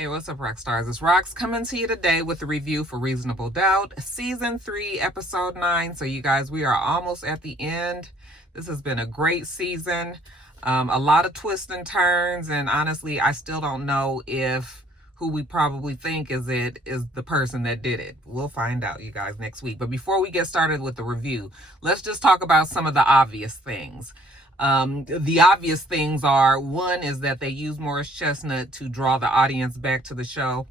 Hey, what's up, Roxstars? It's Rox coming to you today with a review for Reasonable Doubt, Season 3, Episode 9. So, you guys, we are almost at the end. This has been a great season. A lot of twists and turns, and honestly, I still don't know if who we probably think is the person that did it. We'll find out, you guys, next week. But before we get started with the review, let's just talk about some of the obvious things. The obvious things are, one is that they use Morris Chestnut to draw the audience back to the show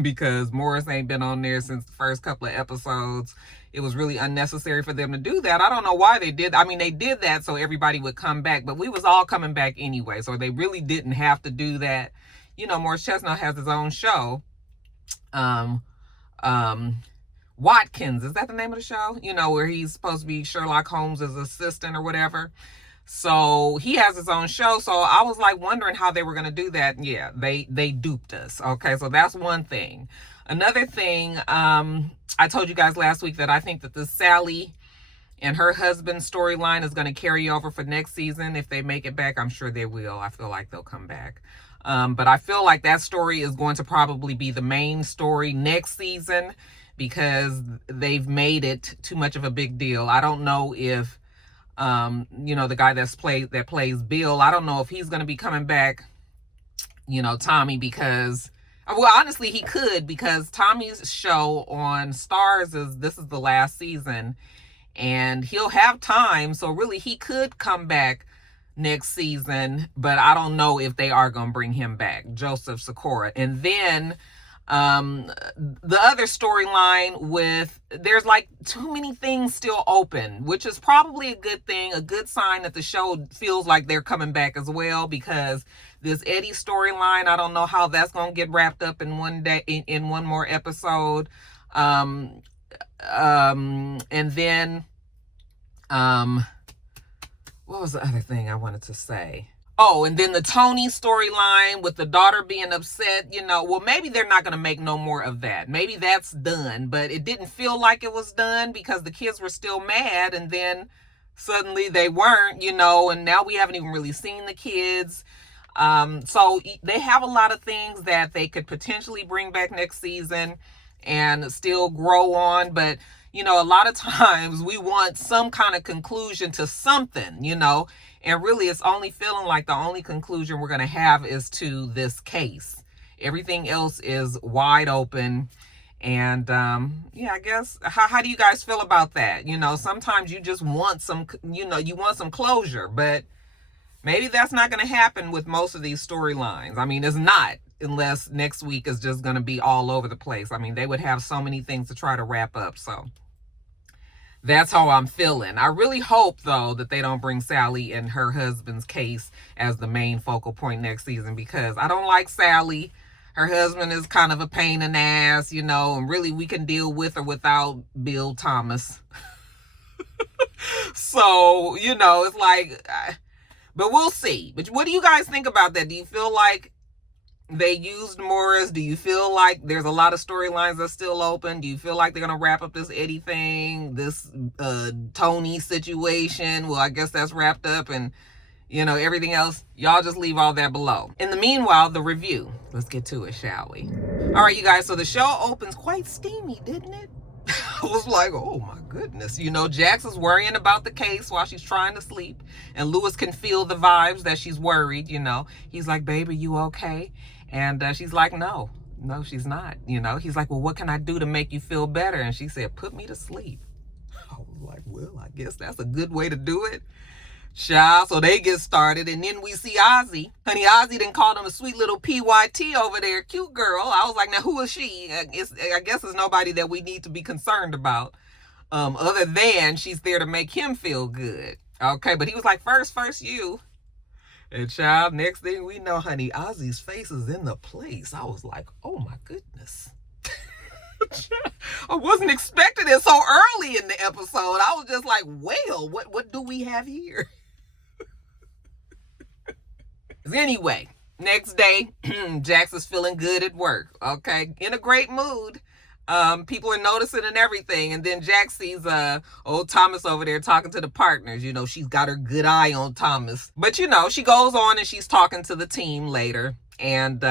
because Morris ain't been on there since the first couple of episodes. It was really unnecessary for them to do that. I don't know why they did. I mean, they did that so everybody would come back, but we was all coming back anyway. So they really didn't have to do that. You know, Morris Chestnut has his own show. Watkins, is that the name of the show? You know, where he's supposed to be Sherlock Holmes' assistant or whatever. So he has his own show. So I was like wondering how they were going to do that. Yeah, they duped us. Okay, so that's one thing. Another thing, I told you guys last week that I think that this Sally and her husband's storyline is going to carry over for next season. If they make it back, I'm sure they will. I feel like they'll come back. But I feel like that story is going to probably be the main story next season because they've made it too much of a big deal. I don't know if you know, the guy that plays Bill, I don't know if he's going to be coming back, you know, Tommy, because, well, honestly, he could, because Tommy's show on Stars this is the last season, and he'll have time, so really he could come back next season, but I don't know if they are going to bring him back, Joseph Sikora. And then the other storyline with, there's like too many things still open, which is probably a good thing, a good sign that the show feels like they're coming back as well, because this Eddie storyline, I don't know how that's going to get wrapped up in one day, in one more episode. And then, what was the other thing I wanted to say? Oh, and then the Tony storyline with the daughter being upset, you know, well, maybe they're not going to make no more of that. Maybe that's done, but it didn't feel like it was done because the kids were still mad, and then suddenly they weren't, you know, and now we haven't even really seen the kids. So they have a lot of things that they could potentially bring back next season and still grow on, but you know, a lot of times we want some kind of conclusion to something, you know, and really it's only feeling like the only conclusion we're going to have is to this case. Everything else is wide open. And yeah, I guess, how do you guys feel about that? You know, sometimes you just want some, you know, you want some closure, but maybe that's not going to happen with most of these storylines. I mean, it's not, unless next week is just going to be all over the place. I mean, they would have so many things to try to wrap up. So that's how I'm feeling. I really hope, though, that they don't bring Sally and her husband's case as the main focal point next season, because I don't like Sally. Her husband is kind of a pain in the ass, you know, and really we can deal with or without Bill Thomas. So, you know, it's like, but we'll see. But what do you guys think about that? Do you feel like they used Morris? Do you feel like there's a lot of storylines that's still open? Do you feel like they're going to wrap up this Eddie thing, this Tony situation? Well, I guess that's wrapped up, and, you know, everything else. Y'all just leave all that below. In the meanwhile, the review. Let's get to it, shall we? All right, you guys. So the show opens quite steamy, didn't it? I was like, oh my goodness. You know, Jax is worrying about the case while she's trying to sleep, and Lewis can feel the vibes that she's worried, you know. He's like, baby, you okay? And she's like, no, she's not. You know, he's like, well, what can I do to make you feel better? And she said, put me to sleep. I was like, well, I guess that's a good way to do it. Child, so they get started, and then we see Azie. Honey, Azie done called him a sweet little PYT over there, cute girl. I was like, now who is she? I guess it's nobody that we need to be concerned about, other than she's there to make him feel good. Okay, but he was like, first you. And child, next thing we know, honey, Azie's face is in the place. I was like, oh my goodness. I wasn't expecting it so early in the episode. I was just like, well, what do we have here? Anyway, next day, Jax is feeling good at work, okay? In a great mood. People are noticing and everything. And then Jax sees old Thomas over there talking to the partners. You know, she's got her good eye on Thomas. But, you know, she goes on and she's talking to the team later. And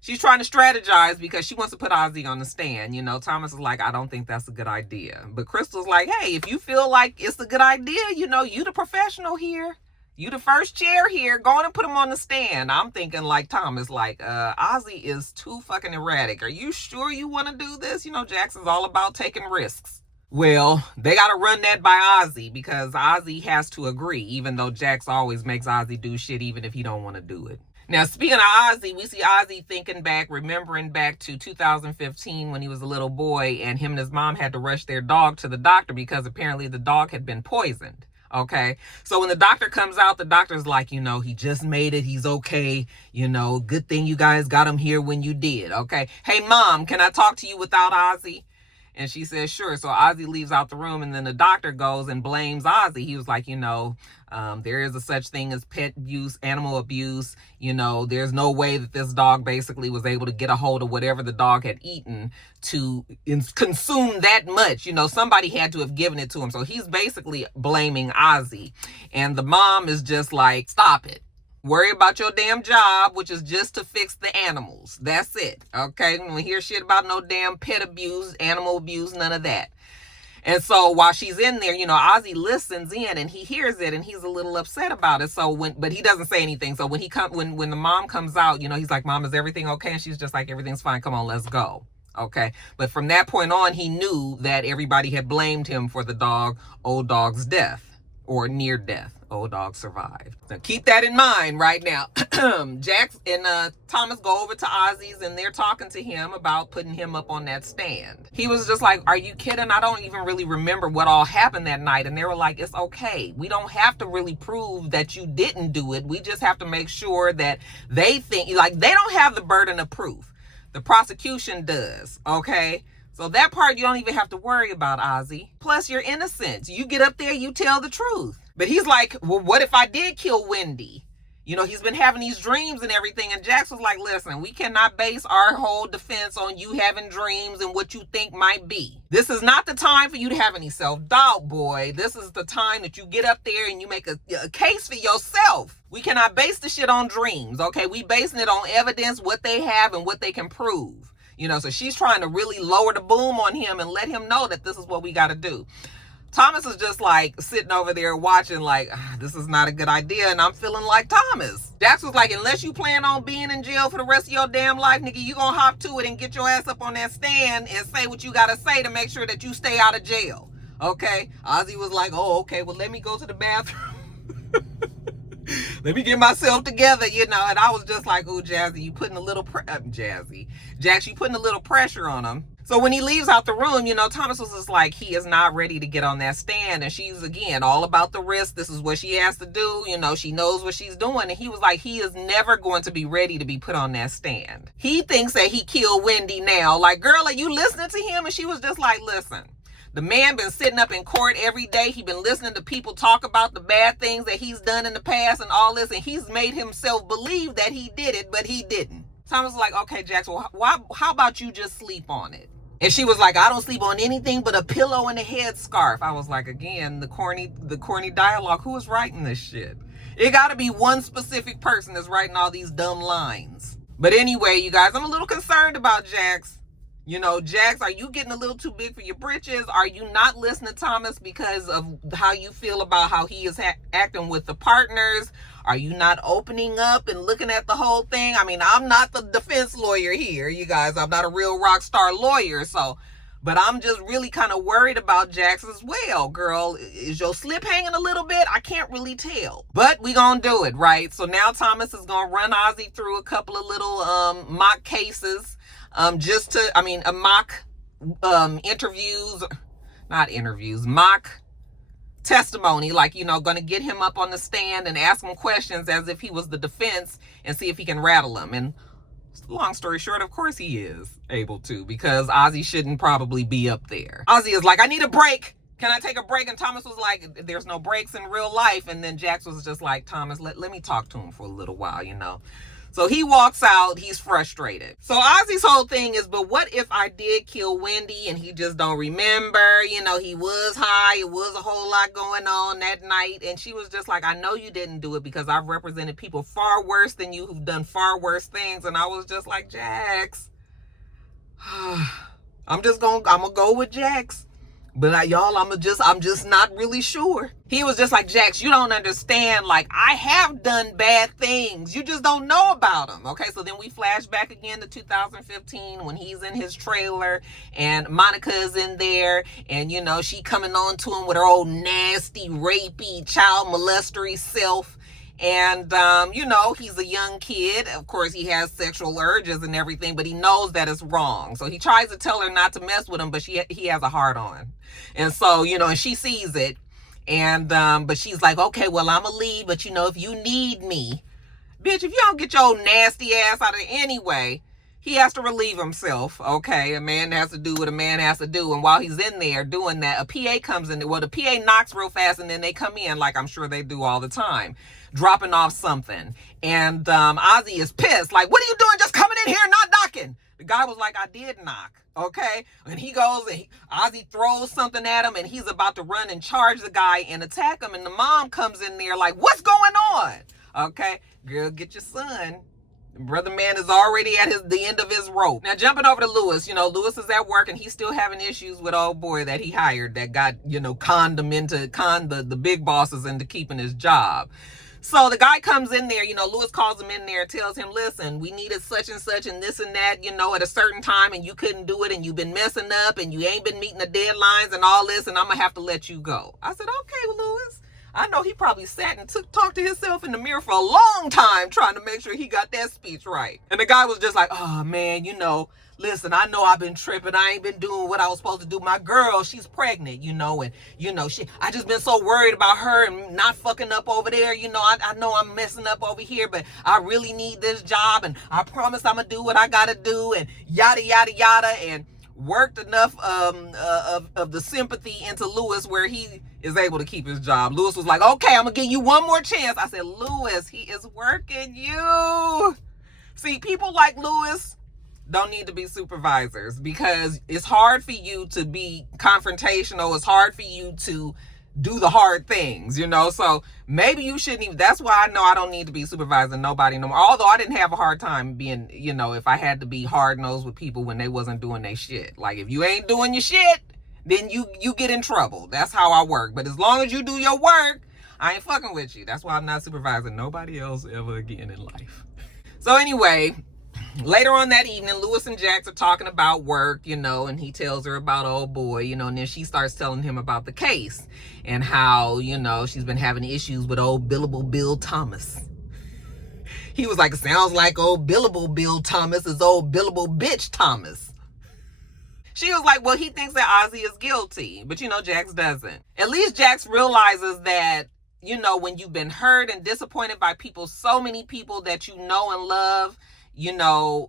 She's trying to strategize because she wants to put Azie on the stand. You know, Thomas is like, I don't think that's a good idea. But Crystal's like, hey, if you feel like it's a good idea, you know, you the professional here. You the first chair here. Go on and put him on the stand. I'm thinking like Thomas, like, Azie is too fucking erratic. Are you sure you want to do this? You know, Jackson's all about taking risks. Well, they got to run that by Azie because Azie has to agree, even though Jax always makes Azie do shit even if he don't want to do it. Now, speaking of Azie, we see Azie thinking back, remembering back to 2015 when he was a little boy and him and his mom had to rush their dog to the doctor because apparently the dog had been poisoned. Okay, so when the doctor comes out, the doctor's like, you know, he just made it. He's okay. You know, good thing you guys got him here when you did. Okay. Hey, Mom, can I talk to you without Azie? And she says, sure. So Azie leaves out the room and then the doctor goes and blames Azie. He was like, you know, there is a such thing as pet abuse, animal abuse. You know, there's no way that this dog basically was able to get a hold of whatever the dog had eaten to consume that much. You know, somebody had to have given it to him. So he's basically blaming Azie. And the mom is just like, stop it. Worry about your damn job, which is just to fix the animals. That's it. Okay? We don't hear shit about no damn pet abuse, animal abuse, none of that. And so while she's in there, you know, Azie listens in and he hears it and he's a little upset about it. So but he doesn't say anything. So when when the mom comes out, you know, he's like, Mom, is everything okay? And she's just like, everything's fine. Come on, let's go. Okay. But from that point on, he knew that everybody had blamed him for the old dog's death or near death. Old dog survived. So keep that in mind right now. Jax and Thomas go over to Azie's and they're talking to him about putting him up on that stand. He was just like, are you kidding? I don't even really remember what all happened that night. And they were like, it's okay. We don't have to really prove that you didn't do it. We just have to make sure that they think, like, they don't have the burden of proof. The prosecution does, okay? So that part you don't even have to worry about, Azie. Plus, you're innocent. You get up there, you tell the truth. But he's like, well, what if I did kill Wendy? You know, he's been having these dreams and everything. And Jax was like, listen, we cannot base our whole defense on you having dreams and what you think might be. This is not the time for you to have any self-doubt, boy. This is the time that you get up there and you make a case for yourself. We cannot base the shit on dreams, okay? We basing it on evidence, what they have and what they can prove. You know, so she's trying to really lower the boom on him and let him know that this is what we got to do. Thomas is just like sitting over there watching like, this is not a good idea. And I'm feeling like Thomas. Jax was like, unless you plan on being in jail for the rest of your damn life, nigga, you gonna hop to it and get your ass up on that stand and say what you gotta say to make sure that you stay out of jail. Okay? Azie was like, oh, okay, well, let me go to the bathroom. Let me get myself together, you know. And I was just like, oh, Jazzy, you putting a little Jax, you putting a little pressure on him. So when he leaves out the room, you know, Thomas was just like, he is not ready to get on that stand. And she's, again, all about the risk. This is what she has to do. You know, she knows what she's doing. And he was like, he is never going to be ready to be put on that stand. He thinks that he killed Wendy now. Like, girl, are you listening to him? And she was just like, listen, the man been sitting up in court every day. He been listening to people talk about the bad things that he's done in the past and all this. And he's made himself believe that he did it, but he didn't. Thomas was like, okay, Jax, well, how about you just sleep on it? And she was like, I don't sleep on anything but a pillow and a headscarf. I was like, again, the corny dialogue. Who is writing this shit? It got to be one specific person that's writing all these dumb lines. But anyway, you guys, I'm a little concerned about Jax. You know, Jax, are you getting a little too big for your britches? Are you not listening to Thomas because of how you feel about how he is acting with the partners? Are you not opening up and looking at the whole thing? I mean, I'm not the defense lawyer here, you guys. I'm not a real rock star lawyer, but I'm just really kind of worried about Jax as well, girl. Is your slip hanging a little bit? I can't really tell. But we gonna do it, right? So now Thomas is gonna run Azie through a couple of little mock cases. Mock testimony, like, you know, gonna get him up on the stand and ask him questions as if he was the defense and see if he can rattle him. And long story short, of course he is able to, because Azie shouldn't probably be up there. Azie is like, I need a break. Can I take a break? And Thomas was like, there's no breaks in real life. And then Jax was just like, Thomas, let me talk to him for a little while, you know. So he walks out, he's frustrated. So Azie's whole thing is, but what if I did kill Wendy and he just don't remember? You know, he was high, it was a whole lot going on that night. And she was just like, I know you didn't do it because I've represented people far worse than you who've done far worse things. And I was just like, Jax, I'm gonna go with Jax. But y'all, I'm just not really sure. He was just like, Jax, you don't understand. Like, I have done bad things. You just don't know about them. Okay, so then we flash back again to 2015 when he's in his trailer and Monica's in there. And, you know, she coming on to him with her old nasty, rapey, child molestery self. And, you know, he's a young kid. Of course, he has sexual urges and everything, but he knows that it's wrong. So he tries to tell her not to mess with him, but he has a heart on. And so, you know, and she sees it. And, but she's like, okay, well, I'm going to leave. But, you know, if you need me, bitch, if you don't get your old nasty ass out of it anyway, he has to relieve himself. Okay, a man has to do what a man has to do. And while he's in there doing that, a PA comes in. Well, the PA knocks real fast and then they come in like I'm sure they do all the time, dropping off something. And Azie is pissed. Like, what are you doing just coming in here and not knocking? The guy was like, I did knock. Okay. And he goes and Azie throws something at him and he's about to run and charge the guy and attack him. And the mom comes in there like, what's going on? Okay. Girl, get your son. Brother man is already at the end of his rope. Now jumping over to Lewis, you know, Lewis is at work and he's still having issues with old boy that he hired that got, you know, conned the big bosses into keeping his job. So the guy comes in there, you know, Lewis calls him in there and tells him, listen, we needed such and such and this and that, you know, at a certain time and you couldn't do it and you've been messing up and you ain't been meeting the deadlines and all this and I'm gonna have to let you go. I said, okay, Lewis. I know he probably sat and talked to himself in the mirror for a long time trying to make sure he got that speech right. And the guy was just like, oh man, you know, listen, I know I've been tripping. I ain't been doing what I was supposed to do. My girl, she's pregnant, you know, and, you know, I just been so worried about her and not fucking up over there. You know, I know I'm messing up over here, but I really need this job. And I promise I'm going to do what I got to do and yada, yada, yada. And worked enough of the sympathy into Lewis where he is able to keep his job. Lewis was like, okay, I'm going to give you one more chance. I said, Lewis, he is working you. See, people like Lewis don't need to be supervisors because it's hard for you to be confrontational. It's hard for you to do the hard things, you know? So maybe you shouldn't even, that's why I know I don't need to be supervising nobody no more. Although I didn't have a hard time being, you know, if I had to be hard-nosed with people when they wasn't doing their shit. Like if you ain't doing your shit, then you get in trouble. That's how I work. But as long as you do your work, I ain't fucking with you. That's why I'm not supervising nobody else ever again in life. So anyway, later on that evening, Lewis and Jax are talking about work, you know, and he tells her about old boy, you know, and then she starts telling him about the case and how, you know, she's been having issues with old Billable Bill Thomas. He was like, it sounds like old Billable Bill Thomas is old Billable Bitch Thomas. She was like, well, he thinks that Azie is guilty, but, you know, Jax doesn't. At least Jax realizes that, you know, when you've been hurt and disappointed by people, so many people that you know and love, you know,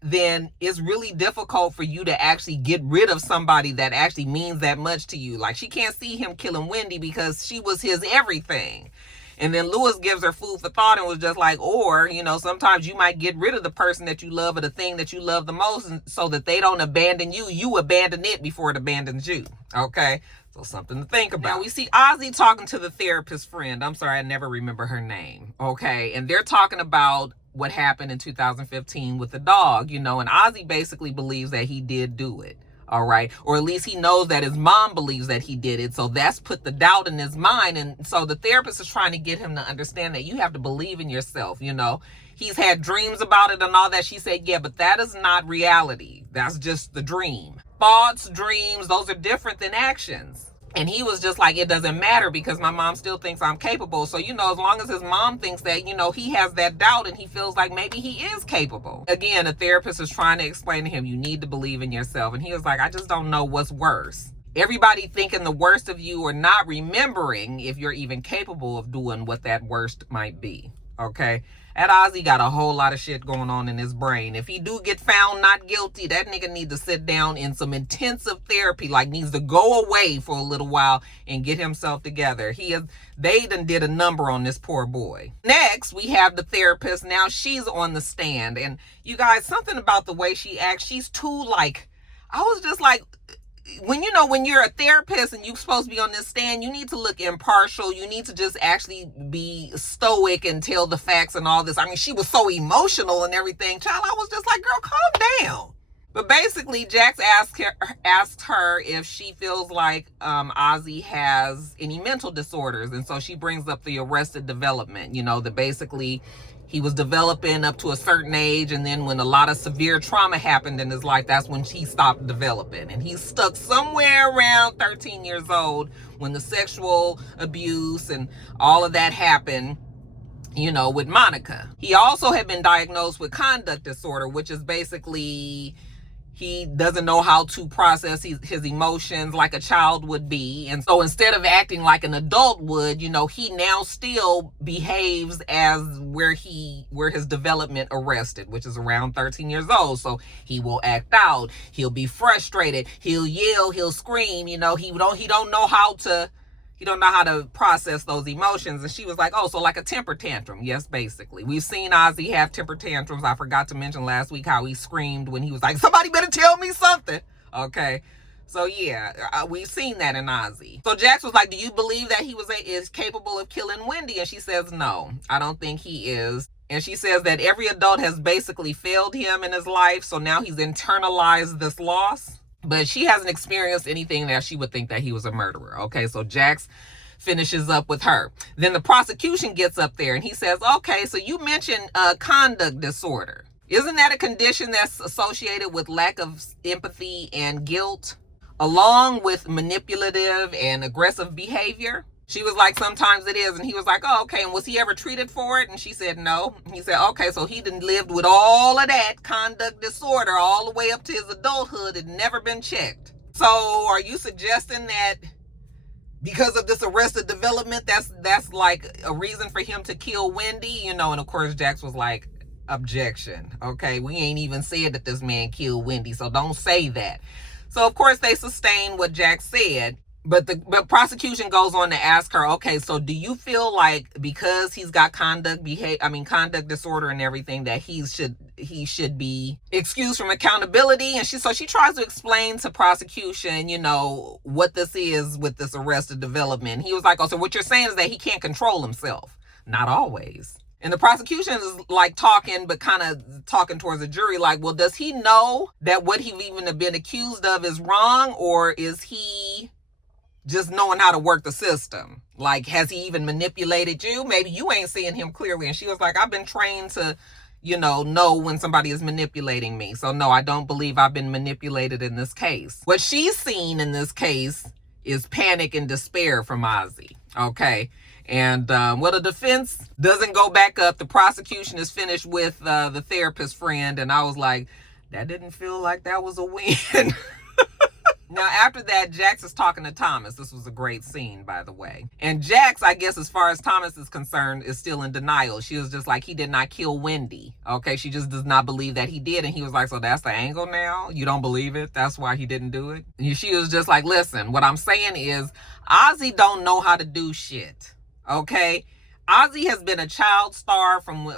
then it's really difficult for you to actually get rid of somebody that actually means that much to you. Like, she can't see him killing Wendy because she was his everything. And then Lewis gives her food for thought and was just like, or, you know, sometimes you might get rid of the person that you love or the thing that you love the most, and so that they don't abandon you. You abandon it before it abandons you. Okay? So something to think about. Now we see Azie talking to the therapist friend. I'm sorry, I never remember her name. Okay? And they're talking about what happened in 2015 with the dog, you know, and Azie basically believes that he did do it. All right. Or at least he knows that his mom believes that he did it. So that's put the doubt in his mind. And so the therapist is trying to get him to understand that you have to believe in yourself. You know, he's had dreams about it and all that. She said, yeah, but that is not reality. That's just the dream. Thoughts, dreams, those are different than actions. And he was just like, it doesn't matter because my mom still thinks I'm capable. So, you know, as long as his mom thinks that, you know, he has that doubt and he feels like maybe he is capable. Again, a therapist is trying to explain to him, you need to believe in yourself. And he was like, I just don't know what's worse. Everybody thinking the worst of you or not remembering if you're even capable of doing what that worst might be. Okay. That Azie got a whole lot of shit going on in his brain. If he do get found not guilty, that nigga need to sit down in some intensive therapy, like needs to go away for a little while and get himself together. They done did a number on this poor boy. Next, we have the therapist. Now she's on the stand. And you guys, something about the way she acts, she's too like, I was just like, when you're a therapist and you're supposed to be on this stand, you need to look impartial. You need to just actually be stoic and tell the facts and all this. I mean, she was so emotional and everything. Child, I was just like, girl, calm down. But basically, Jax asked her if she feels like Azie has any mental disorders. And so she brings up the arrested development, that basically he was developing up to a certain age, and then when a lot of severe trauma happened in his life, that's when he stopped developing. And he's stuck somewhere around 13 years old when the sexual abuse and all of that happened, with Monica. He also had been diagnosed with conduct disorder, which is basically he doesn't know how to process his emotions like a child would be. And so instead of acting like an adult would, he now still behaves as where his development arrested, which is around 13 years old. So he will act out. He'll be frustrated. He'll yell. He'll scream. He don't know how to process those emotions. And she was like, oh, so like a temper tantrum. Yes, basically. We've seen Azie have temper tantrums. I forgot to mention last week how he screamed when he was like, somebody better tell me something. Okay. So yeah, we've seen that in Azie. So Jax was like, do you believe that he is capable of killing Wendy? And she says, no, I don't think he is. And she says that every adult has basically failed him in his life. So now he's internalized this loss. But she hasn't experienced anything that she would think that he was a murderer. Okay, so Jax finishes up with her. Then the prosecution gets up there and he says, okay, so you mentioned conduct disorder. Isn't that a condition that's associated with lack of empathy and guilt, along with manipulative and aggressive behavior? She was like, sometimes it is. And he was like, oh, okay. And was he ever treated for it? And she said, no. He said, okay, so he done lived with all of that conduct disorder all the way up to his adulthood and never been checked. So are you suggesting that because of this arrested development, that's like a reason for him to kill Wendy? And of course, Jax was like, objection. Okay, we ain't even said that this man killed Wendy, so don't say that. So of course, they sustained what Jax said. But the prosecution goes on to ask her, okay, so do you feel like because he's got conduct disorder and everything, that he should be excused from accountability? And she tries to explain to prosecution, what this is with this arrested development. He was like, oh, so what you're saying is that he can't control himself. Not always. And the prosecution is like talking, but kind of talking towards the jury, like, well, does he know that what he even been accused of is wrong, or is he just knowing how to work the system? Like, has he even manipulated you? Maybe you ain't seeing him clearly. And she was like, I've been trained to, know when somebody is manipulating me. So no, I don't believe I've been manipulated in this case. What she's seen in this case is panic and despair from Azie. Okay. And the defense doesn't go back up. The prosecution is finished with the therapist friend. And I was like, that didn't feel like that was a win. Now, after that, Jax is talking to Thomas. This was a great scene, by the way. And Jax, I guess, as far as Thomas is concerned, is still in denial. She was just like, he did not kill Wendy. Okay, she just does not believe that he did. And he was like, so that's the angle now? You don't believe it? That's why he didn't do it? And she was just like, listen, what I'm saying is, Azie don't know how to do shit. Okay? Azie has been a child star from,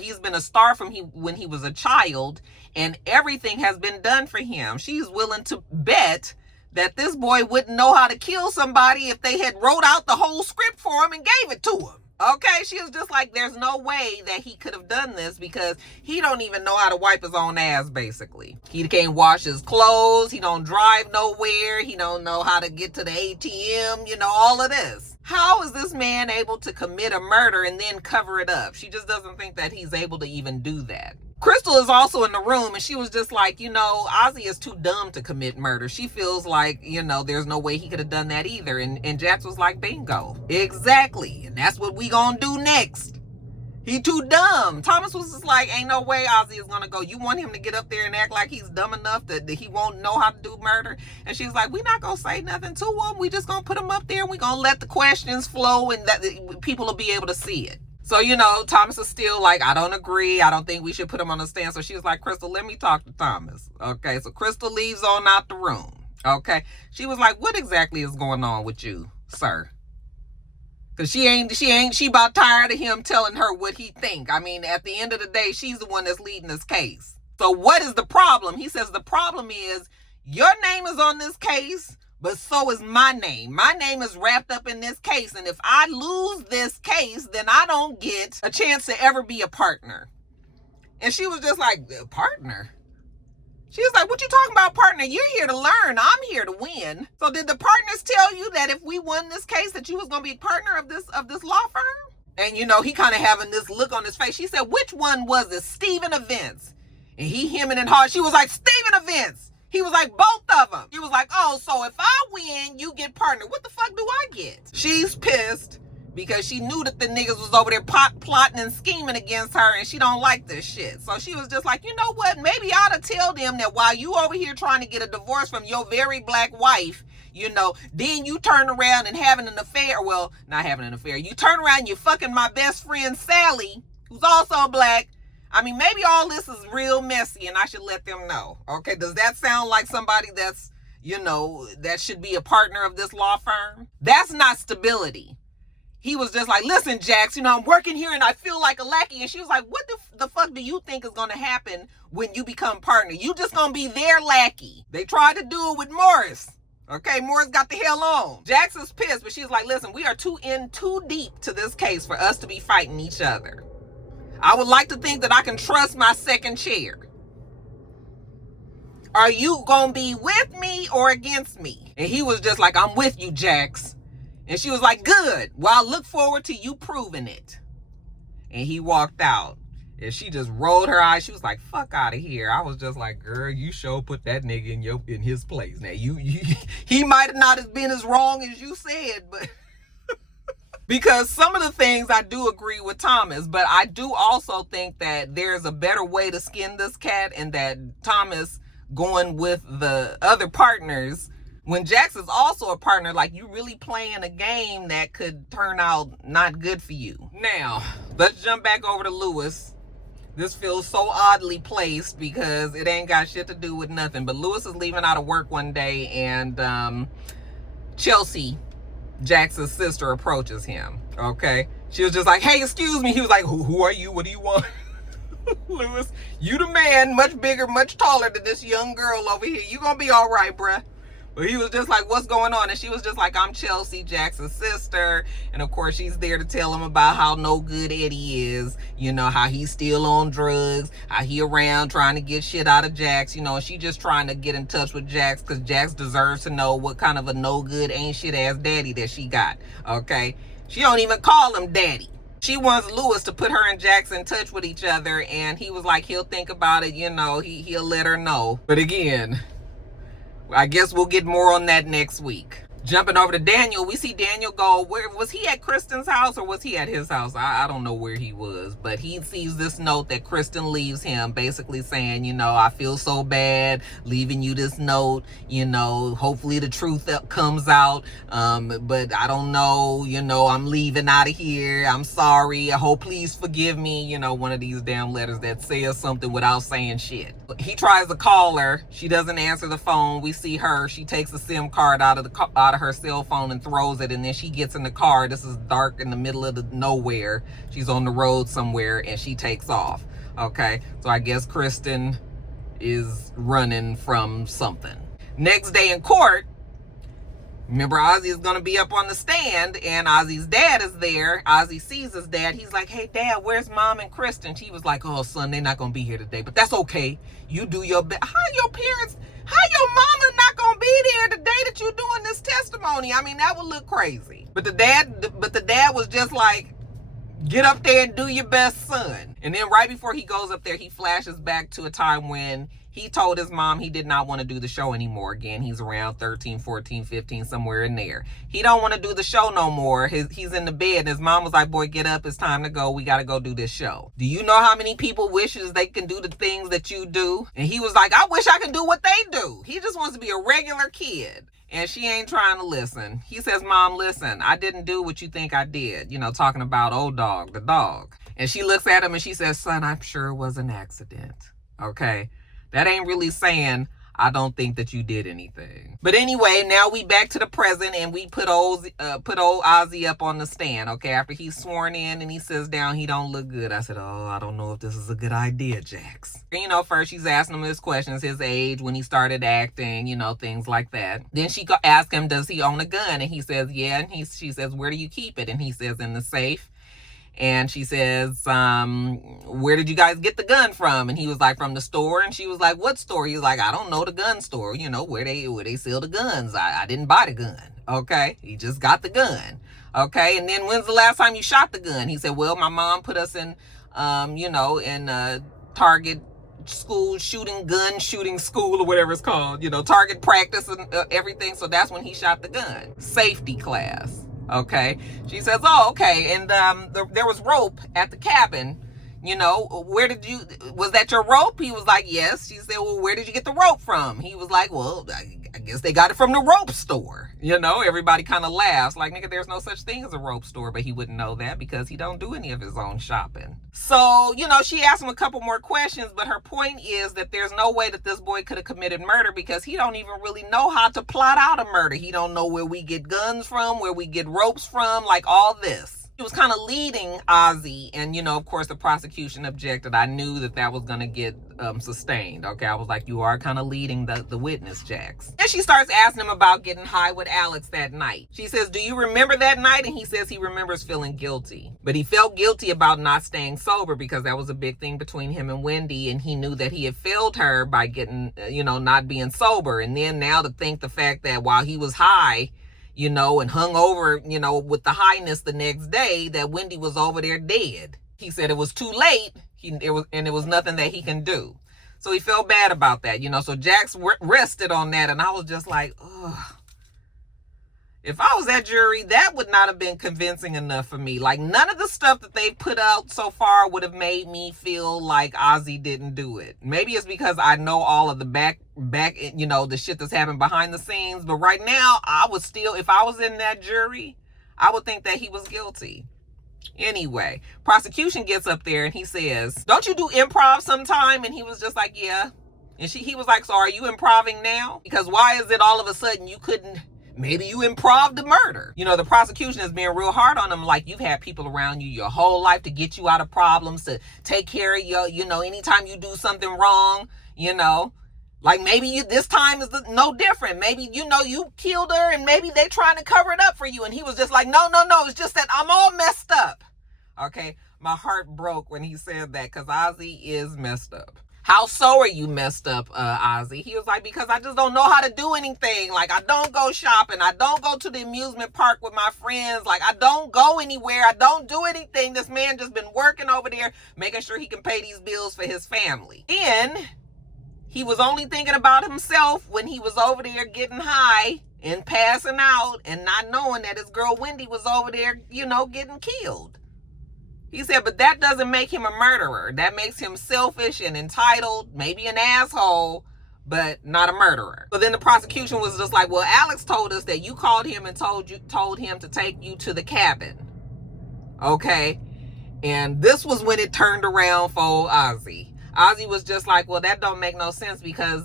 he's been a star from when he was a child, and everything has been done for him. She's willing to bet that this boy wouldn't know how to kill somebody if they had wrote out the whole script for him and gave it to him. Okay, she was just like, there's no way that he could have done this because he don't even know how to wipe his own ass, basically. He can't wash his clothes. He don't drive nowhere. He don't know how to get to the ATM, all of this. How is this man able to commit a murder and then cover it up? She just doesn't think that he's able to even do that. Crystal is also in the room, and she was just like, Azie is too dumb to commit murder. She feels like, there's no way he could have done that either. And Jax was like, bingo. Exactly. And that's what we gonna do next. He too dumb. Thomas was just like, ain't no way Azie is gonna go. You want him to get up there and act like he's dumb enough that he won't know how to do murder? And she's like, we not gonna say nothing to him. We just gonna put him up there and we gonna let the questions flow and that people will be able to see it. So, Thomas is still like, I don't agree. I don't think we should put him on the stand. So she was like, Crystal, let me talk to Thomas. Okay, so Crystal leaves on out the room. Okay, she was like, what exactly is going on with you, sir? Because she about tired of him telling her what he think. I mean, at the end of the day, she's the one that's leading this case. So what is the problem? He says the problem is your name is on this case, but so is my name. My name is wrapped up in this case. And if I lose this case, then I don't get a chance to ever be a partner. And she was just like, partner? She was like, what you talking about, partner? You're here to learn. I'm here to win. So did the partners tell you that if we won this case that you was going to be a partner of this law firm? And, he kind of having this look on his face. She said, which one was it? Stephen or Vince? And he hemming and hard. She was like, Stephen or Vince? He was like, both of them. He was like, oh, so if I win, you get partner. What the fuck do I get? She's pissed because she knew that the niggas was over there plotting and scheming against her, and she don't like this shit. So she was just like, you know what? Maybe I ought to tell them that while you over here trying to get a divorce from your very black wife, then you turn around and having an affair. Well, not having an affair. You turn around and you're fucking my best friend, Sally, who's also black. I mean, maybe all this is real messy and I should let them know. Okay, does that sound like somebody that's, that should be a partner of this law firm? That's not stability. He was just like, listen, Jax, I'm working here and I feel like a lackey. And she was like, what the fuck do you think is going to happen when you become partner? You just going to be their lackey. They tried to do it with Morris. Okay, Morris got the hell on. Jax is pissed, but she's like, listen, we are too deep to this case for us to be fighting each other. I would like to think that I can trust my second chair. Are you going to be with me or against me? And he was just like, I'm with you, Jax. And she was like, good. Well, I look forward to you proving it. And he walked out. And she just rolled her eyes. She was like, fuck out of here. I was just like, girl, you sure put that nigga in his place. Now, he might not have been as wrong as you said, but... Because some of the things I do agree with Thomas, but I do also think that there's a better way to skin this cat, and that Thomas going with the other partners, when Jax is also a partner, like, you really playing a game that could turn out not good for you. Now, let's jump back over to Lewis. This feels so oddly placed because it ain't got shit to do with nothing. But Lewis is leaving out of work one day, and Chelsea, Jax's sister, approaches him. Okay, she was just like, hey, excuse me. He was like, who are you? What do you want? Lewis, you the man, much bigger, much taller than this young girl over here. You gonna be all right, bruh. But he was just like, what's going on? And she was just like, I'm Chelsea, Jax's sister. And of course, she's there to tell him about how no good Eddie is. How he's still on drugs, how he around trying to get shit out of Jax. And she just trying to get in touch with Jax because Jax deserves to know what kind of a no good, ain't shit ass daddy that she got. Okay? She don't even call him daddy. She wants Lewis to put her and Jax in touch with each other. And he was like, he'll think about it. He'll let her know. But again, I guess we'll get more on that next week. Jumping over to Daniel, we see Daniel go, where was he, at Kristen's house or was he at his house? I don't know where he was, but he sees this note that Kristen leaves him, basically saying, I feel so bad leaving you this note, hopefully the truth comes out, but I don't know, I'm leaving out of here, I'm sorry, I hope, please forgive me, one of these damn letters that says something without saying shit. He tries to call her, she doesn't answer the phone. We see her, she takes a SIM card out of her cell phone and throws it, and then she gets in the car. This is dark in the middle of the nowhere. She's on the road somewhere, and she takes off. Okay, so I guess Kristen is running from something. Next day in court, remember, Azie is going to be up on the stand, and Azie's dad is there. Azie sees his dad. He's like, hey, Dad, where's Mom and Kristen? She was like, oh, son, they're not going to be here today, but that's okay. You do your best. How your mama not going to be there the day that you're doing this testimony? I mean, that would look crazy. But the dad was just like, get up there and do your best, son. And then right before he goes up there, he flashes back to a time when he told his mom he did not want to do the show anymore. Again, he's around 13, 14, 15, somewhere in there. He don't want to do the show no more. He's in the bed, and his mom was like, boy, get up. It's time to go. We got to go do this show. Do you know how many people wishes they can do the things that you do? And he was like, I wish I could do what they do. He just wants to be a regular kid. And she ain't trying to listen. He says, Mom, listen, I didn't do what you think I did. Talking about old dog, the dog. And she looks at him and she says, son, I'm sure it was an accident. Okay? That ain't really saying, I don't think that you did anything. But anyway, now we back to the present, and we put old Azie up on the stand, okay? After he's sworn in and he sits down, he don't look good. I said, I don't know if this is a good idea, Jax. First she's asking him his questions, his age, when he started acting, things like that. Then she asked him, does he own a gun? And he says, yeah. And she says, where do you keep it? And he says, in the safe. And she says, where did you guys get the gun from? And he was like, from the store. And she was like, what store? He's like, I don't know, the gun store, where they sell the guns. I didn't buy the gun. Okay. He just got the gun. Okay. And then when's the last time you shot the gun? He said, well, my mom put us in, in Target school, gun shooting school, or whatever it's called, Target practice and everything. So that's when he shot the gun. Safety class. Okay. She says, oh, okay. And there was rope at the cabin. Was that your rope? He was like, yes. She said, well, where did you get the rope from? He was like, well, I guess they got it from the rope store. Everybody kind of laughs like, nigga, there's no such thing as a rope store. But he wouldn't know that because he don't do any of his own shopping. So, she asked him a couple more questions, but her point is that there's no way that this boy could have committed murder because he don't even really know how to plot out a murder. He don't know where we get guns from, where we get ropes from, like all this. He was kind of leading Azie, and, of course, the prosecution objected. I knew that was going to get sustained, okay? I was like, you are kind of leading the witness, Jax. And she starts asking him about getting high with Alex that night. She says, do you remember that night? And he says he remembers feeling guilty. But he felt guilty about not staying sober because that was a big thing between him and Wendy, and he knew that he had failed her by getting, not being sober. And then now to think the fact that while he was high, and hung over, with the highness the next day, that Wendy was over there dead. He said it was too late, it was nothing that he can do. So he felt bad about that, So Jax rested on that, and I was just like, ugh. If I was that jury, that would not have been convincing enough for me. Like, none of the stuff that they put out so far would have made me feel like Azie didn't do it. Maybe it's because I know all of the back, the shit that's happened behind the scenes. But right now, I would still, if I was in that jury, I would think that he was guilty. Anyway, prosecution gets up there and he says, don't you do improv sometime? And he was just like, yeah. And he was like, so are you improving now? Because why is it all of a sudden you couldn't? Maybe you improv the murder. The prosecution is being real hard on them. Like, you've had people around you your whole life to get you out of problems, to take care of you, anytime you do something wrong, like maybe this time is no different. Maybe, you killed her and maybe they trying to cover it up for you. And he was just like, no. It's just that I'm all messed up. Okay. My heart broke when he said that because Azie is messed up. How so are you messed up, Azie? He was like, because I just don't know how to do anything. Like, I don't go shopping. I don't go to the amusement park with my friends. Like, I don't go anywhere. I don't do anything. This man just been working over there, making sure he can pay these bills for his family. And he was only thinking about himself when he was over there getting high and passing out and not knowing that his girl Wendy was over there, getting killed. He said, but that doesn't make him a murderer. That makes him selfish and entitled, maybe an asshole, but not a murderer. But then the prosecution was just like, well, Alex told us that you called him and told him to take you to the cabin. Okay. And this was when it turned around for Azie. Azie was just like, well, that don't make no sense because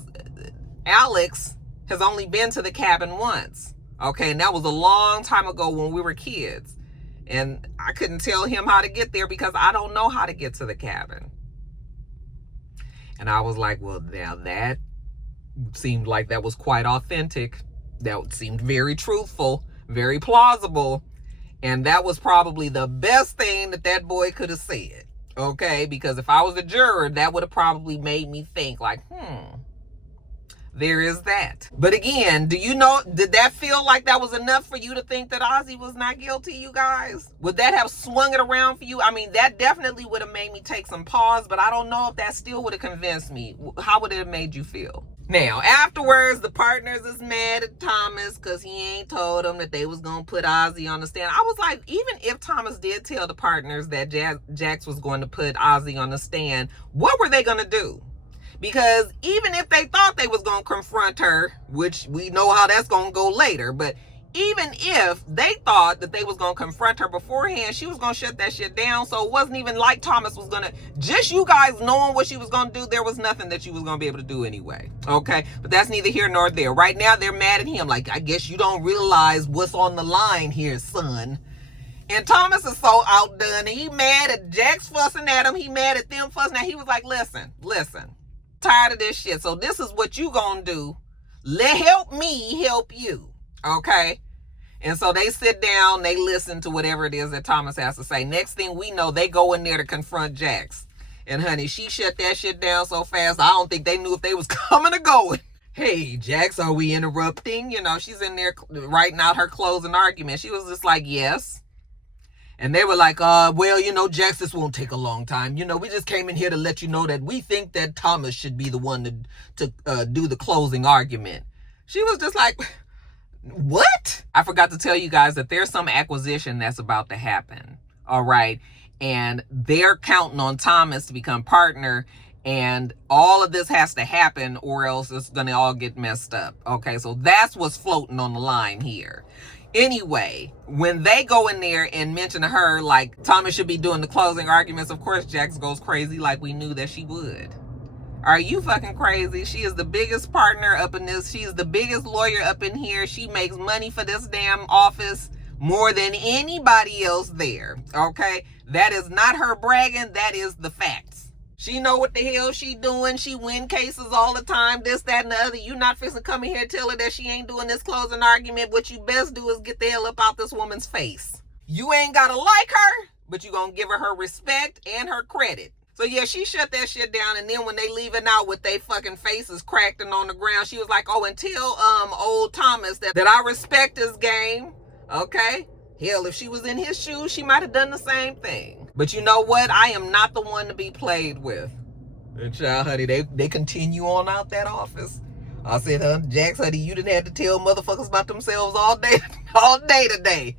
Alex has only been to the cabin once. Okay. And that was a long time ago when we were kids. And I couldn't tell him how to get there because I don't know how to get to the cabin. And I was like, well, now that seemed like that was quite authentic. That seemed very truthful, very plausible. And that was probably the best thing that boy could have said. Okay? Because if I was a juror, that would have probably made me think like, there is that. But again, did that feel like that was enough for you to think that Azie was not guilty, you guys? Would that have swung it around for you? I mean, that definitely would have made me take some pause, but I don't know if that still would have convinced me. How would it have made you feel? Now, afterwards, the partners is mad at Thomas because he ain't told them that they was going to put Azie on the stand. I was like, even if Thomas did tell the partners that Jax was going to put Azie on the stand, what were they going to do? Because even if they thought they was going to confront her, which we know how that's going to go later, but even if they thought that they was going to confront her beforehand, she was going to shut that shit down. So it wasn't even like Thomas was going to, just you guys knowing what she was going to do, there was nothing that she was going to be able to do anyway. Okay? But that's neither here nor there. Right now, they're mad at him. Like, I guess you don't realize what's on the line here, son. And Thomas is so outdone. And he mad at Jax fussing at him. He mad at them fussing at him. He was like, listen. Tired of this shit. So this is what you gonna do. Help me help you. Okay? And so they sit down, they listen to whatever it is that Thomas has to say. Next thing we know, they go in there to confront Jax. And honey, she shut that shit down so fast, I don't think they knew if they was coming or going. Hey, Jax, are we interrupting? You know, she's in there writing out her closing argument. She was just like, yes. And they were like, well, you know, Jax, this won't take a long time. You know, we just came in here to let you know that we think that Thomas should be the one to do the closing argument. She was just like, what? I forgot to tell you guys that there's some acquisition that's about to happen. All right. And they're counting on Thomas to become partner. And all of this has to happen or else it's going to all get messed up. Okay. So that's what's floating on the line here. Anyway, when they go in there and mention to her, like, Thomas should be doing the closing arguments, of course, Jax goes crazy like we knew that she would. Are you fucking crazy? She is the biggest partner up in this. She's the biggest lawyer up in here. She makes money for this damn office more than anybody else there. Okay? That is not her bragging. That is the facts. She know what the hell she doing. She win cases all the time. This, that, and the other. You not fixing to come in here and tell her that she ain't doing this closing argument. What you best do is get the hell up out this woman's face. You ain't gotta like her, but you gonna give her respect and her credit. So yeah, she shut that shit down, and then when they leaving out with they fucking faces cracked and on the ground, she was like, oh, and tell old Thomas that I respect his game. Okay? Hell, if she was in his shoes, she might have done the same thing. But you know what? I am not the one to be played with. And child, honey, they continue on out that office. I said, Jax, honey, you didn't have to tell motherfuckers about themselves all day today.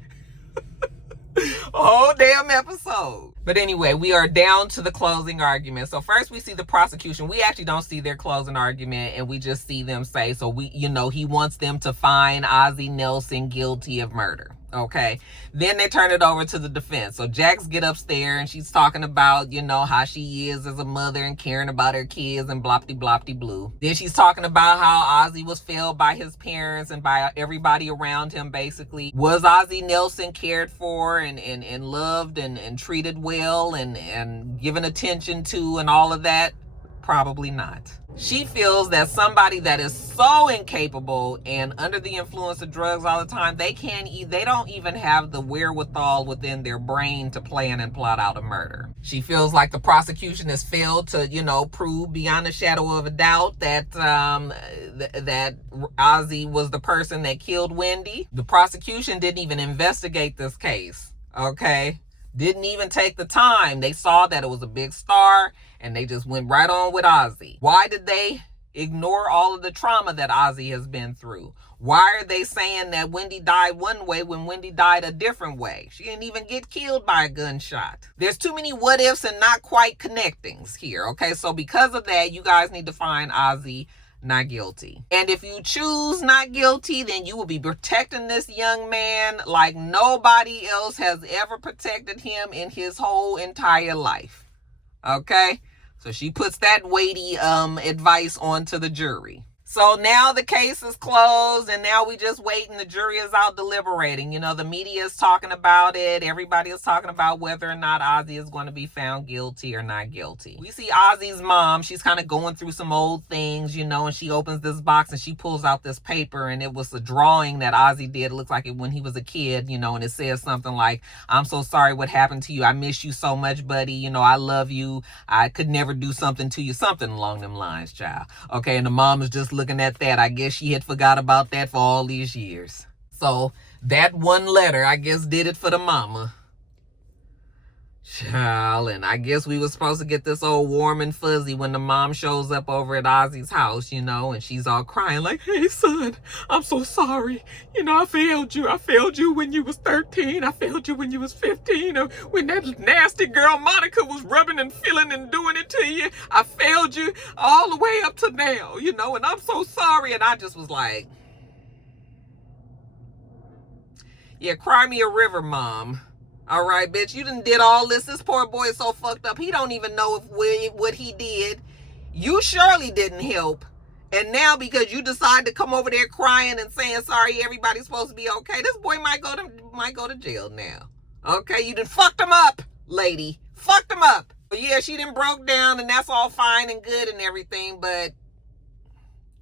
Whole damn episode. But anyway, we are down to the closing argument. So first we see the prosecution. We actually don't see their closing argument, and we just see them say, so he wants them to find Azie Nelson guilty of murder. Okay. Then they turn it over to the defense. So Jax get upstairs and she's talking about, how she is as a mother and caring about her kids and blopty blue. Then she's talking about how Azie was failed by his parents and by everybody around him, basically. Was Azie Nelson cared for and loved and treated well and given attention to and all of that? Probably not. She feels that somebody that is so incapable and under the influence of drugs all the time, they don't even have the wherewithal within their brain to plan and plot out a murder. She feels like the prosecution has failed to, prove beyond a shadow of a doubt that that Azie was the person that killed Wendy. The prosecution didn't even investigate this case. Okay? Didn't even take the time. They saw that it was a big star and they just went right on with Azie. Why did they ignore all of the trauma that Azie has been through? Why are they saying that Wendy died one way when Wendy died a different way? She didn't even get killed by a gunshot. There's too many what ifs and not quite connectings here. Okay, so because of that, you guys need to find Azie not guilty. And if you choose not guilty, then you will be protecting this young man like nobody else has ever protected him in his whole entire life. Okay? So she puts that weighty advice onto the jury. So now the case is closed and now we just waiting. The jury is out deliberating. The media is talking about it. Everybody is talking about whether or not Azie is going to be found guilty or not guilty. We see Azie's mom. She's kind of going through some old things, and she opens this box and she pulls out this paper, and it was a drawing that Azie did. It looks like it when he was a kid, and it says something like, I'm so sorry what happened to you. I miss you so much, buddy. I love you. I could never do something to you. Something along them lines, child. Okay, and the mom is just looking at that. I guess she had forgot about that for all these years. So that one letter, I guess, did it for the mama. Child, and I guess we were supposed to get this old warm and fuzzy when the mom shows up over at Ozzy's house, and she's all crying like, hey, son, I'm so sorry. I failed you. I failed you when you was 13. I failed you when you was 15. When that nasty girl Monica was rubbing and feeling and doing it to you. I failed you all the way up to now, and I'm so sorry. And I just was like, yeah, cry me a river, Mom. All right, bitch, you done did all this. This poor boy is so fucked up. He don't even know what he did. You surely didn't help. And now because you decide to come over there crying and saying sorry, everybody's supposed to be okay, this boy might go to jail now. Okay, you done fucked him up, lady. Fucked him up. But yeah, she done broke down, and that's all fine and good and everything, but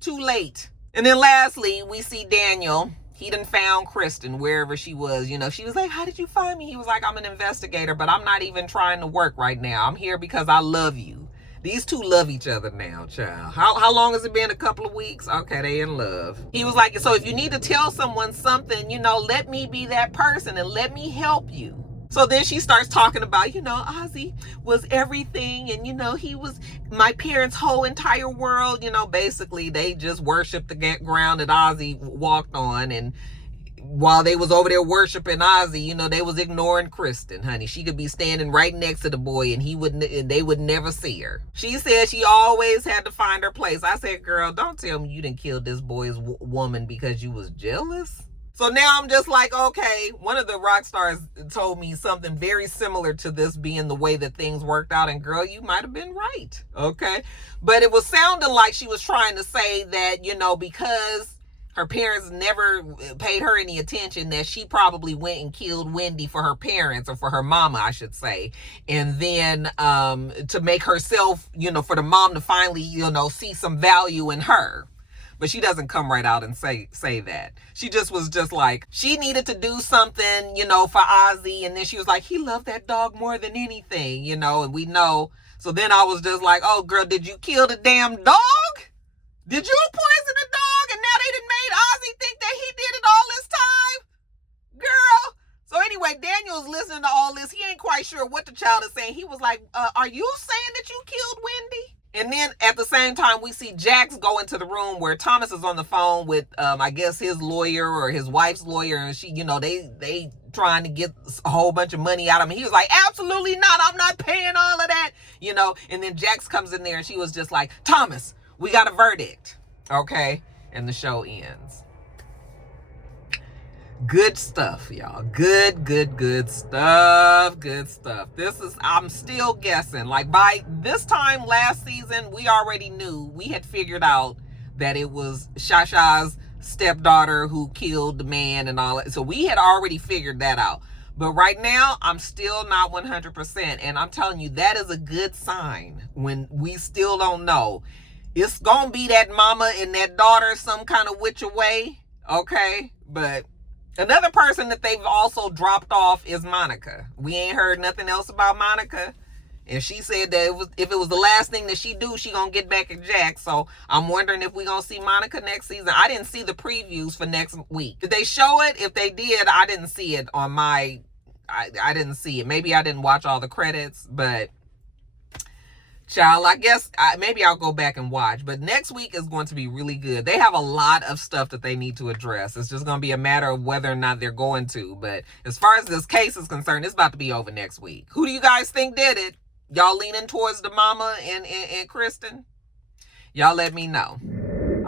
too late. And then lastly, we see Daniel. He done found Kristen wherever she was. She was like, how did you find me? He was like, I'm an investigator, but I'm not even trying to work right now. I'm here because I love you. These two love each other now, child. How long has it been? A couple of weeks? Okay, they in love. He was like, so if you need to tell someone something, let me be that person and let me help you. So then she starts talking about, Azie was everything. And, he was my parents' whole entire world. Basically they just worshiped the ground that Azie walked on. And while they was over there worshiping Azie, they was ignoring Kristen, honey. She could be standing right next to the boy and they would never see her. She said she always had to find her place. I said, girl, don't tell me you didn't kill this boy's woman because you was jealous. So now I'm just like, okay, one of the Roxstars told me something very similar to this being the way that things worked out. And girl, you might have been right. Okay. But it was sounding like she was trying to say that, because her parents never paid her any attention, that she probably went and killed Wendy for her parents, or for her mama, I should say. And then to make herself, for the mom to finally, see some value in her. But she doesn't come right out and say that. She just was just like, she needed to do something, for Azie. And then she was like, he loved that dog more than anything, and we know. So then I was just like, oh, girl, did you kill the damn dog? Did you poison the dog? And now they done made Azie think that he did it all this time? Girl. So anyway, Daniel's listening to all this. He ain't quite sure what the child is saying. He was like, are you saying that you killed Wendy? And then at the same time, we see Jax go into the room where Thomas is on the phone with, I guess, his lawyer or his wife's lawyer. And she, they trying to get a whole bunch of money out of him. He was like, absolutely not. I'm not paying all of that, And then Jax comes in there and she was just like, Thomas, we got a verdict. Okay. And the show ends. Good stuff, y'all. Good stuff. Good stuff. I'm still guessing. Like by this time last season, we already knew, we had figured out that it was Shasha's stepdaughter who killed the man and all that. So we had already figured that out. But right now, I'm still not 100%. And I'm telling you, that is a good sign when we still don't know. It's going to be that mama and that daughter some kind of which way. Okay. But another person that they've also dropped off is Monica. We ain't heard nothing else about Monica. And she said that if it was the last thing that she do, she gonna get back at Jack. So I'm wondering if we gonna see Monica next season. I didn't see the previews for next week. Did they show it? If they did, I didn't see it on my... I didn't see it. Maybe I didn't watch all the credits, but... Child, I guess maybe I'll go back and watch. But next week is going to be really good. They have a lot of stuff that they need to address. It's just going to be a matter of whether or not they're going to. But as far as this case is concerned, it's about to be over next week. Who do you guys think did it? Y'all leaning towards the mama and Kristen? Y'all let me know.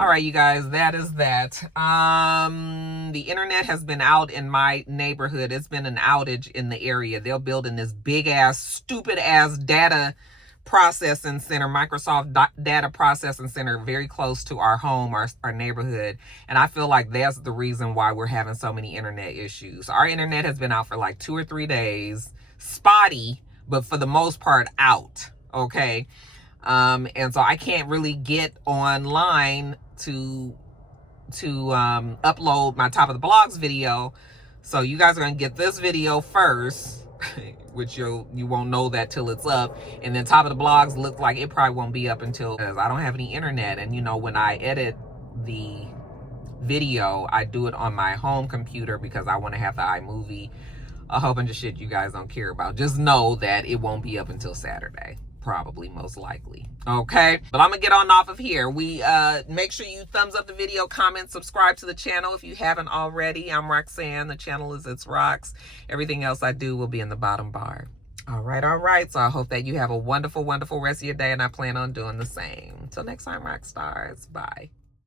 All right, you guys, that is that. The internet has been out in my neighborhood. It's been an outage in the area. They're building this big ass, stupid ass data processing center, Microsoft data processing center, very close to our home, our neighborhood. And I feel like that's the reason why we're having so many internet issues. Our internet has been out for like 2 or 3 days, spotty, but for the most part out. Okay. And so I can't really get online to upload my top of the blogs video. So you guys are going to get this video first, which you won't know that till it's up. And then top of the blogs look like it probably won't be up until, because I don't have any internet. And when I edit the video, I do it on my home computer because I want to have the iMovie a whole bunch of shit you guys don't care about. Just know that it won't be up until Saturday. Probably, most likely. Okay, but I'm gonna get on off of here. We make sure you thumbs up the video, comment, subscribe to the channel if you haven't already. I'm Roxanne. The channel is itsrox. Everything else I do will be in the bottom bar. All right. So I hope that you have a wonderful rest of your day, and I plan on doing the same. Until next time, Roxstars. Bye.